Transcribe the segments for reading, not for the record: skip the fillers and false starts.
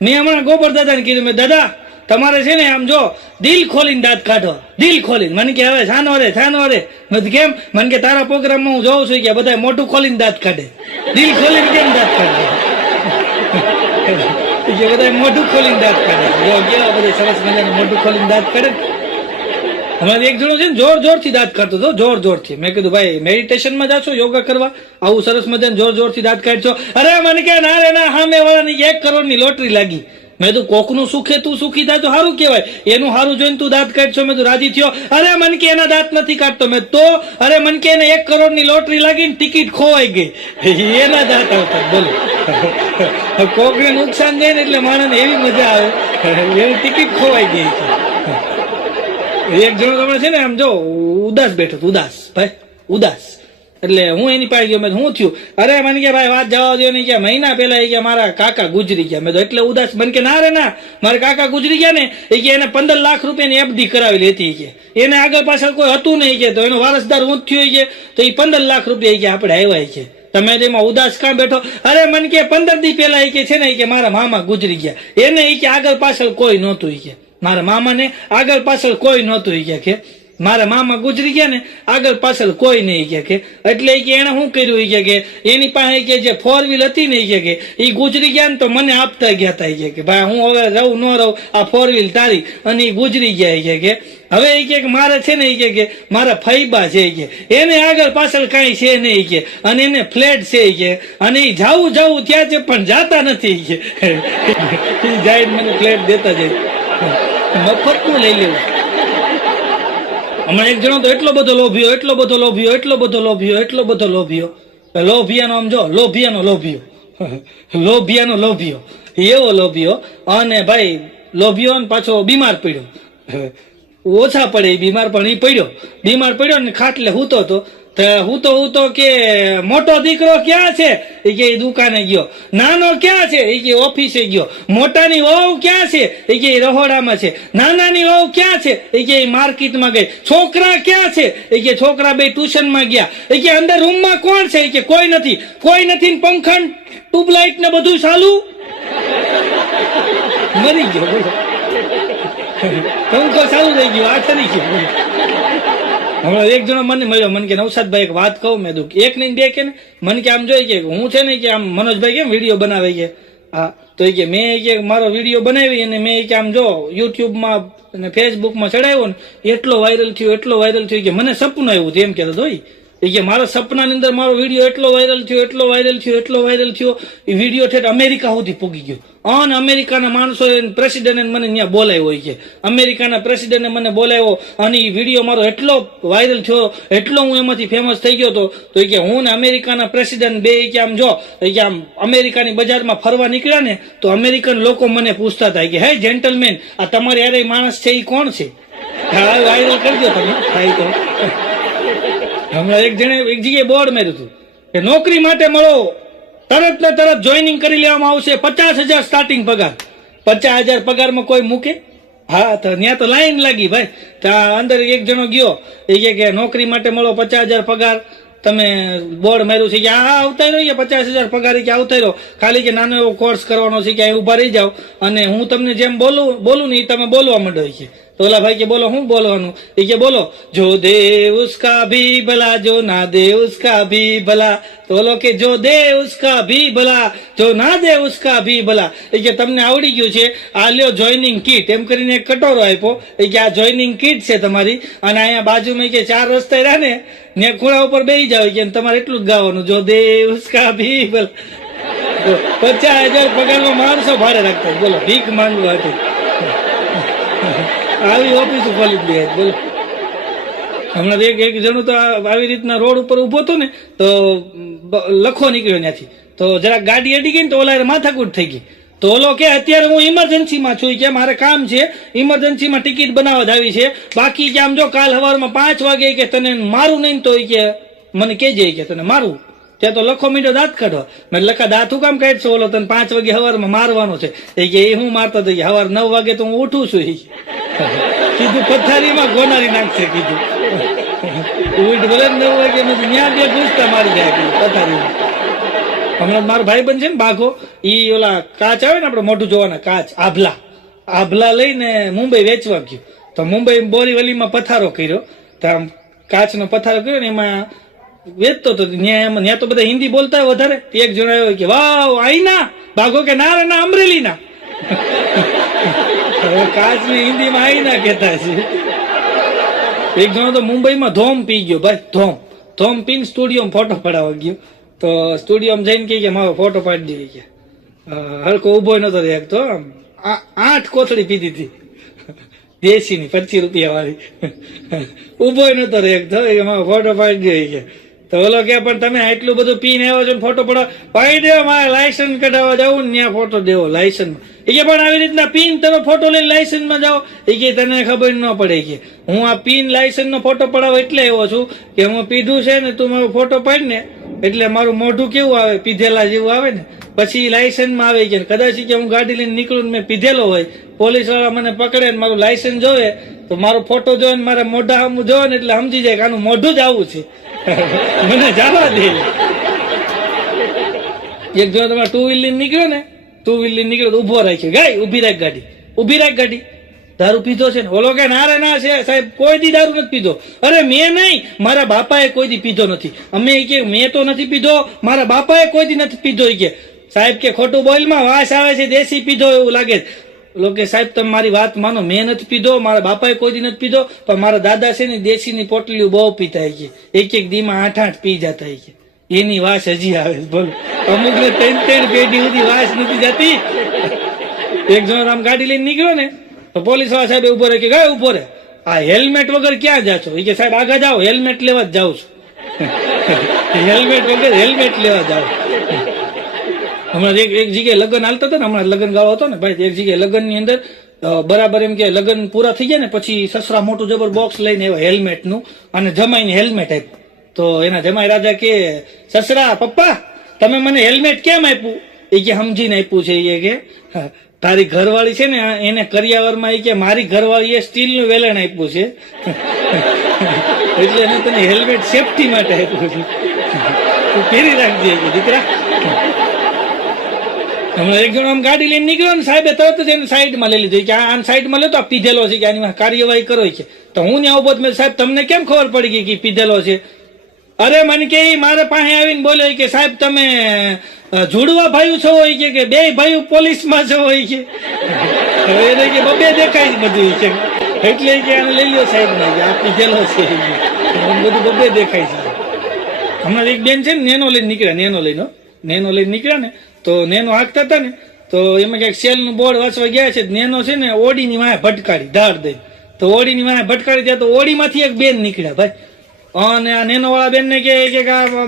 મેં હમણાં ગોબર દાદાને કીધું, મેં દાદા તમારે છે ને આમ જો દિલ ખોલીને દાંત કાઢો, દિલ ખોલીને. મને કે હવે છાનો રે. મેં કેમ? મને કે તારા પ્રોગ્રામમાં હું જોઉં છું કે બધા મોઢું ખોલીને દાંત કાઢે, દિલ ખોલીને કેમ દાંત કાઢે? કે બધા મોઢું ખોલીને દાંત કાઢે. જો કેવા બધા સરસ મજાનું મોઢું ખોલીને દાંત કાઢે. હમણાં એક જણો છે ને જોરથી દાંત કાઢતો હતો, જોરથી. મેં કીધું ભાઈ મેડિટેશનમાં જાશો યોગા કરવા, આવું સરસ મજાને જોરથી દાંત કાઢશો? અરે મને કે ના રે ના, સામે વાળાની 1 કરોડની લોટરી લાગી. મેં તો કોકનું સુખે તું સુખી થાય તો સારું કહેવાય, એનું સારું જોઈને તું દાંત કાઢશો. મેં તો રાજી થયો. અરે મને કે એના દાંત નથી કાઢતો. મેં તો અરે મને કે એને 1 કરોડની લોટરી લાગી ને ટિકિટ ખોવાઈ ગઈ, એના દાંત આવતા. બોલો, કોકને નુકસાન જાય ને એટલે માણસને એવી મજા આવે, એની ટિકિટ ખોવાઈ ગઈ છે. એક જણો તમે છે ને આમ જો ઉદાસ બેઠો, ઉદાસ ભાઈ, ઉદાસ. એટલે હું એની પાસે ગયો. મેં શું થયું? અરે મને કે ભાઈ વાત જવા દો નહીં, કે મહિના પહેલા એ કે મારા કાકા ગુજરી ગયા. મેં તો એટલે ઉદાસ. મને કે ના રે ના, મારા કાકા ગુજરી ગયા ને એ કે એને 15 લાખ રૂપિયાની એફડી કરાવેલી હતી, કે એને આગળ પાછળ કોઈ હતું નહીં, કે તો એનો વારસદાર હું જ થયો, કે તો એ 15 લાખ રૂપિયા કે આપણે આવ્યા, કે તમે એમાં ઉદાસ કાં બેઠો? અરે મને કે 15 દી પહેલા કે છે ને કે મારા મામા ગુજરી ગયા, એને કે આગળ પાછળ કોઈ નહોતું, કે મારા મામાને આગળ પાછળ કોઈ નહોતું, કે મારા મામા ગુજરી ગયા ને આગળ પાછળ કોઈ નહીં, કે એટલે કે એને શું કર્યું, કે એની પાસે કે જે 4 વ્હીલ હતી ને, કે એ ગુજરી ગયા ને તો મને આપતા ગયા હતા, કે ભાઈ હું હવે રહું ન રહું, આ 4 વ્હીલ તારી. અને એ ગુજરી ગયા, કે હવે એ કે મારે છે ને કે મારા ફઈબા છે, કે એને આગળ પાછળ કાંઈ છે નહીં, કે અને એને ફ્લેટ છે, કે અને એ જાવું ત્યાં છે પણ જાતા નથી, કે જાય મને ફ્લેટ દેતા જાય, મફતનું લઈ લેવું. હમણાં એક જણો તો એટલો બધો લોભિયો, લોભિયાનો આમ જો લોભિયાનો લોભિયો, એવો લોભિયો. અને ભાઈ લોભિયો ને પાછો બીમાર પડ્યો, ઓછા પડે એ બીમાર, પણ એ બીમાર પડ્યો ને ખાટલે હૂતો તો કે મોટો દીકરો ક્યાં છે? એ કે દુકાને ગયો. નાનો ક્યાં છે? એ કે ઓફિસે ગયો. મોટાની વહુ ક્યાં છે? એ કે રહોડામાં છે. નાનાની વહુ ક્યાં છે? એ કે માર્કેટમાં ગઈ. છોકરા ક્યાં છે? એ કે છોકરા બે ટ્યુશનમાં ગયા. એ કે અંદર રૂમમાં કોણ છે? એ કે કોઈ નથી ને પંખા ટ્યુબલાઇટ ને બધું ચાલુ. મરી ગયો, બોલો. પંખો ચાલુ થઈ ગયો, આ ઠરી ગયો. હમણાં એક જણો મને મળ્યો, મને કે નવસાદભાઈ એક વાત કહું. મેં દુઃખ એક નહીં બે, કે મને કે આમ જોઈ કે હું છે ને કે આમ મનોજભાઈ કેમ વિડીયો બનાવે, કે હા તો એ કે મેં કે મારો વિડીયો બનાવી અને મેં કે આમ જો યુટ્યુબમાં અને ફેસબુકમાં ચડાવ્યો ને એટલો વાયરલ થયો, કે મને સપનું આવ્યું એમ કહેતો હોય. એ કે મારા સપનાની અંદર મારો વિડીયો એટલો વાયરલ થયો, એ વિડીયો ઠેઠ અમેરિકા સુધી પૂગી ગયો. અને અમેરિકાના માણસો પ્રેસિડેન્ટે મને ત્યાં બોલાવ્યો, કે અમેરિકાના પ્રેસિડેન્ટે મને બોલાવ્યો અને એ વિડીયો મારો એટલો વાયરલ થયો, એટલો હું એમાંથી ફેમસ થઈ ગયો હતો. તો કે હું ને અમેરિકાના પ્રેસિડેન્ટ બે કે આમ જો કે આમ અમેરિકાની બજારમાં ફરવા નીકળ્યા ને તો અમેરિકન લોકો મને પૂછતા હતા કે હે જેન્ટલમેન, આ તમારે યારે માણસ છે એ કોણ છે? હા વાયરલ કરજો તમે થાય તો. હમણાં એક જગ્યાએ બોર્ડ માર્યું હતું કે નોકરી માટે મળો, તરત ને તરત જોઈનિંગ કરી લેવામાં આવશે, 50,000 સ્ટાર્ટિંગ પગાર. 50,000 પગારમાં કોઈ મૂકે? હા તો ત્યાં તો લાઈન લાગી ભાઈ. ત્યાં અંદર એક જણો ગયો, એ કે નોકરી માટે મળો 50,000 પગાર, તમે બોર્ડ માર્યું છે કે હા આવતા રહ્યો, 50,000 પગાર કે આવતા રહ્યો, ખાલી કે નાનો એવો કોર્સ કરવાનો છે કે અહીં ઉભા રહી જાઓ અને હું તમને જેમ બોલું ને એ તમે બોલવા માંડો. છે તો ઓલા ભાઈ કે બોલો, શું બોલવાનું? એ કે બોલો જો દે ઉસકા ભી ભલા, જો ના દે ઉસકા ભી ભલા. તો ઓલો કે જો દે ઉસકા ભી ભલા, જો ના દે ઉસકા ભી ભલા. એ કે તમને આવડી ગયું છે, આ લ્યો જોઈનિંગ કીટ, એમ કરીને એક કટોરો આપ્યો. એ કે આ જોઈનિંગ કીટ છે તમારી, અને અહીંયા બાજુમાં કે 4 રસ્તા રહ્યા ને ખૂણા ઉપર બેસી જાવ, કે તમારે એટલું જ ગાવાનું જો દે ઉસકા ભી ભલા. 50,000 પગારમાં માણસો ભાડે રાખતા, બોલો ભીખ માંગવા હતી. આવી ઓફિસ ખોલી દે, બોલો. હમણાં એક જણું તો આવી રીતના રોડ ઉપર ઉભો હતો ને તો લખો નીકળ્યો ત્યાંથી, તો જરાક ગાડી અડી ગઈ ને તો ઓલા માથાકૂટ થઈ ગઈ. તો ઓલો કે અત્યારે હું ઇમરજન્સીમાં છું, કે મારે કામ છે, ઇમરજન્સીમાં ટિકિટ બનાવવા આવી છે, બાકી કે આમ જો કાલ સવારમાં 5 વાગે કે તને મારું નહીં તો કે મને કેજે કે તને મારું. ત્યાં તો લખો મીઠો દાંત કાઢવા. મેં લખા દાંત હું કામ કાઢશો? ઓલો તને 5 વાગે સવારમાં મારવાનો છે. એ કે એ હું મારતો હતો, સવાર 9 વાગે તો હું ઉઠું છું. કીધું પથારીમાં ગોનારી નાખશે, કીધું ઉઠ ભલે 9 વાગે ત્યાં બે ઘૂસતા મારી જાય પથારીમાં. હમણાં મારો ભાઈ બંધ છે ને બાઘો, ઈ ઓલા કાચ આવે ને આપડે મોઢું જોવાના કાચ, આભલા લઈને મુંબઈ વેચવા ગયો. તો મુંબઈ બોરીવલીમાં પથારો કર્યો, તો આમ કાચનો પથારો કર્યો ને એમાં વેચતો હતો. ત્યાં તો બધા હિન્દી બોલતા હોય વધારે. એક જણ આવ્યો કે વાવ આઈના, બાઘો કે ના રે ના અમરેલી ના. કાચ ને હિન્દીમાં આઈના કહેતા છે. એક જણો તો મુંબઈમાં ધોમ પી ગયો ભાઈ, ધોમ પીને સ્ટુડિયોમાં ફોટો પડાવવા ગયો. તો સ્ટુડિયોમાં જઈને કે મારો ફોટો પાડી દેવી કે હરકો ઉભો નતો એક તો 8 કોથળી પીધી હતી દેશીની 25 રૂપિયા વાળી. ઉભો નતો એક તો મારો ફોટો પાડી દેવી કે. તો ઓલો કે પણ તમે આટલું બધું પીને આવ્યો છો ફોટો પડાવ પાડી દેવો, મારે લાયસન્સ કઢાવવા જવું ને ત્યાં ફોટો દેવો લાયસન્સ. એ કે પણ આવી રીતના પીન તમે ફોટો લઈને લાયસન્સ માં જાઓ, એ કે તને ખબર ન પડે કે હું આ પીન લાયસન્સ નો ફોટો પડાવવા એટલે આવ્યો છું કે હું પીધું છે ને તું મારો ફોટો પાડ ને એટલે મારું મોઢું કેવું આવે પીધેલા જેવું આવે ને, પછી લાયસન્સ માં આવે કે કદાચ કે હું ગાડી લઈને નીકળું મેં પીધેલો હોય, પોલીસ વાળા મને પકડે ને મારું લાયસન્સ જોવે તો મારો ફોટો જોવે ને મારા મોઢા સામું જોવે ને એટલે સમજી જાય કે આનું મોઢું જ આવું છે. મને જવા દે. એક જો તમારે ટુ વ્હીલ લઈને નીકળ્યો તો ઉભો રાખ્યો, ગાય ઉભી રાખ ગાડી, દારૂ પીધો છે ને? ઓલો કે ના રે ના છે સાહેબ, કોઈ દી દારૂ નથી પીધો. અરે મેં નહીં, મારા બાપાએ કોઈ દી પીધો નથી. અમે કે મેં તો નથી પીધો, મારા બાપાએ કોઈ દી નથી પીધો. કે સાહેબ કે ખોટું બોલમાં વાસ આવે છે, દેશી પીધો એવું લાગે. લોકો કે સાહેબ તમે મારી વાત માનો, મેં નથી પીધો, મારા બાપાએ કોઈ દી નથી પીધો, પણ મારા દાદા છે ને દેશીની પોટલીઓ બહુ પીતા. એક દીમાં 8 પી જતા. એની વાસ હજી આવે. બોલો, અમુક ને 3 પેઢી સુધી વાસ નથી જતી. એક જણ આમ ગાડી લઈને નીકળ્યો ને તો પોલીસ વાળા સાહેબ ઉભો રહે કે ગાય ઉભો રહે, આ હેલ્મેટ વગર ક્યાં જા છો? એ કે સાહેબ આગળ જાઓ, હેલ્મેટ લેવા જ જાઉં છું. હેલ્મેટ વગર હેલ્મેટ લેવા જાઓ. હમણાં એક જગ્યાએ લગ્ન હાલતા હતા ને, હમણાં લગ્ન ગાળો હતો ને ભાઈ, એક જગ્યાએ લગ્ન ની અંદર બરાબર એમ કે લગ્ન પૂરા થઈ ગયા ને પછી સસરા મોટું જબર બોક્સ લઈને આવ્યા હેલ્મેટ નું, અને જમાઈને હેલ્મેટ આપ્યું. તો એના જમાઈ રાજા કે સસરા પપ્પા તમે મને હેલ્મેટ કેમ આપ્યું? એ કે સમજીને આપ્યું છે. એ કે તારી ઘરવાળી છે ને એને કરિયાવરમાં, એ કે મારી ઘરવાળી એ સ્ટીલ નું વેલણ આપ્યું છે એટલે એને તને હેલ્મેટ સેફટી માટે આપ્યું છે, તું પહેરી રાખજે દીકરા. હમણાં એક જણ આમ ગાડી લઈને નીકળ્યો ને સાહેબે તરત જ એને સાઈડમાં લઈ લીધું કે આ સાઈડમાં લેતો આ પીધેલો છે કે આની કાર્યવાહી કરો છે. તો હું ત્યાં ઉભો મેં સાહેબ તમને કેમ ખબર પડી ગઈ કે પીધેલો છે? અરે મને કે મારા પાસે આવીને બોલ્યો કે સાહેબ તમે જોડવા ભાઈ છો હોય કે બે ભાઈ પોલીસમાં છો હોય કે હવે એને કે બબે દેખાય જ બધું છે એટલે કે આને લઈ લ્યો સાહેબ ને આ પીધેલો છે બધું બબે દેખાય છે. હમણાં એક બેન છે ને નેનો લઈને નીકળ્યા ને તો નેનો હાંકતા હતા ને તો એમાં ક્યાંક સેલ નું બોર્ડ વાંચવા ગયા છે. નેનો છે ને ઓડી ની વાંહે ભટકાડી ધાર દઈ, તો ઓડી ની વાંહે ભટકાડી ત્યાં તો ઓડી માંથી એક બેન નીકળ્યા ભાઈ, અને આ નેનો વાળા બેન ને કે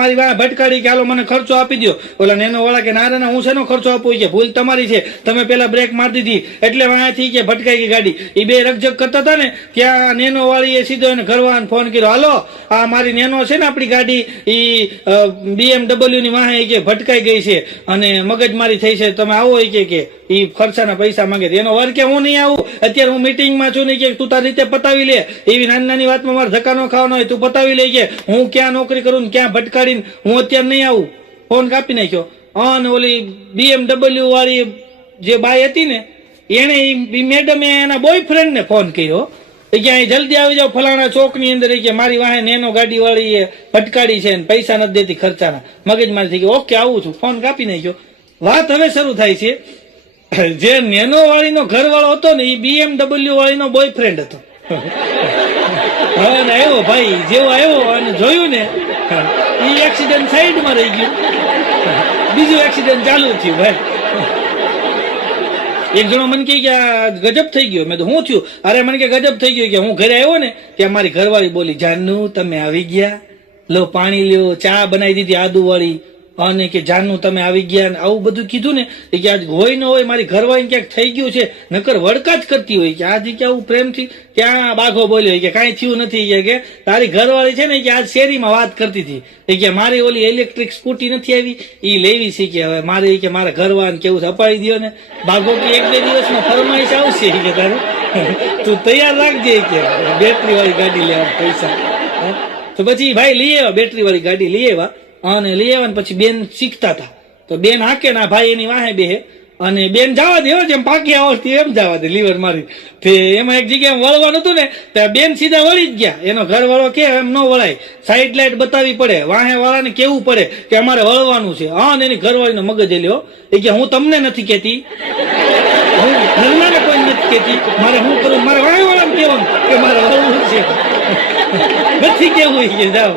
મારી વાંહે ભટકાડી કે હાલો મને ખર્ચો આપી દો. ઓલા નેનો વાળા કે ના હું શેનો ખર્ચો આપું કે ભૂલ તમારી છે, તમે પેલા બ્રેક મારી દીધી એટલે વાંથી કે ભટકાઈ ગઈ ગાડી. એ બે રકજક કરતા હતા ને ત્યાં નેનો વાળી એ સીધો એને ઘરવાળાને ફોન કર્યો, હાલો આ મારી નેનો છે ને આપણી ગાડી એ BMW ની વાહે કે ભટકાઈ ગઈ છે અને મગજમારી થઈ છે, તમે આવો કે એ ખર્ચાના પૈસા માંગે. એનો વાર કે હું નહીં આવું, અત્યારે હું મીટિંગમાં છું ને કે તું તારી રીતે પતાવી લે, એવી નાની વાતમાં મારે ધક્કા ન ખાવાનો હોય, તું પતાવી લે કે હું ક્યાં નોકરી કરું ને ક્યાં ભટકાડીને હું અત્યારે નહીં આવું. ફોન કાપી નાખ્યો. અને ઓલી BMW વાળી જે બાઈ હતી ને એને મેડમે એના બોયફ્રેન્ડ ને ફોન કર્યો કે અહીં જલ્દી આવી જાવ ફલાણા ચોક ની અંદર કે મારી વાહે નેનો ગાડી વાળી એ ભટકાડી છે ને પૈસા નથી દેતી ખર્ચાના. મગજમારી થઈ ગઈ. ઓકે આવું છું, ફોન કાપી નાખ્યો. વાત હવે શરૂ થાય છે, જે નેનો વાળી નો ઘર વાળો હતો ને એ BMW વાળી નો બોયફ્રેન્ડ હતો. હવે આવ્યો ભાઈ, જેવો આવ્યો અને જોયું ને એ એક્સિડન્ટ સાઈડમાં રહી ગયું, બીજું એક્સિડન્ટ ચાલુ થયું ભાઈ. એક જણો મને કહે કે આ ગજબ થઈ ગયો. મેં તો શું થયું? અરે મને કે ગજબ થઈ ગયો કે હું ઘરે આવ્યો ને ત્યાં મારી ઘરવાળી બોલી, જાનુ તમે આવી ગયા, લો પાણી લ્યો, ચા બનાવી દીધી આદુ વાળી, અને કે જાનુ તમે આવી ગયા, આવું બધું કીધું ને કે આજ હોય ન હોય મારી ઘરવાળી ક્યાંક થઈ ગયું છે, નકર વડકા જ કરતી હોય કે આજે કે આવું પ્રેમથી ક્યાં બાઘો બોલ્યો કે કાંઈ થયું નથી કે તારી ઘરવાળી છે ને કે આજ શેરીમાં વાત કરતી હતી કે મારી ઓલી ઇલેક્ટ્રિક સ્કૂટી નથી આવી એ લેવી છે કે હવે મારે કે મારા ઘરવાળાને કેવું છે અપાવી દો ને. બાઘો કે 1-2 દિવસમાં ફરમાઈશ આવશે કે તારે તું તૈયાર રાખજે કે બેટરી વાળી ગાડી લેવા પૈસા. તો પછી ભાઈ લઈ આવ્યા બેટરી વાળી ગાડી લઈ આવ્યા, અને લઈ આવ્યા ને પછી બેન શીખતા હતા તો બેન હાકે ના ભાઈ એની વાહે બેહે અને બેન જવા દે હો, જેમ પાકી આવડતી એમ જવા દે લીવર મારી. તે એમાં એક જગ્યાએ વળવાનું હતું ને ત્યાં બેન સીધા વળી જ ગયા. એનો ઘર વાળો કે એમ ન વળાય, સાઈડ લાઈટ બતાવવી પડે, વાહે વાળાને કેવું પડે કે અમારે વળવાનું છે. હા, ને એની ઘરવાળીનો મગજ લ્યો એ કે હું તમને નથી કેતી, હું ઘરનાને કોઈ નથી કેતી, મારે હું કરું, મારે વાહે વાળાને કહેવાનું કે મારે વળવું છે. નથી કેવું કે જાઓ.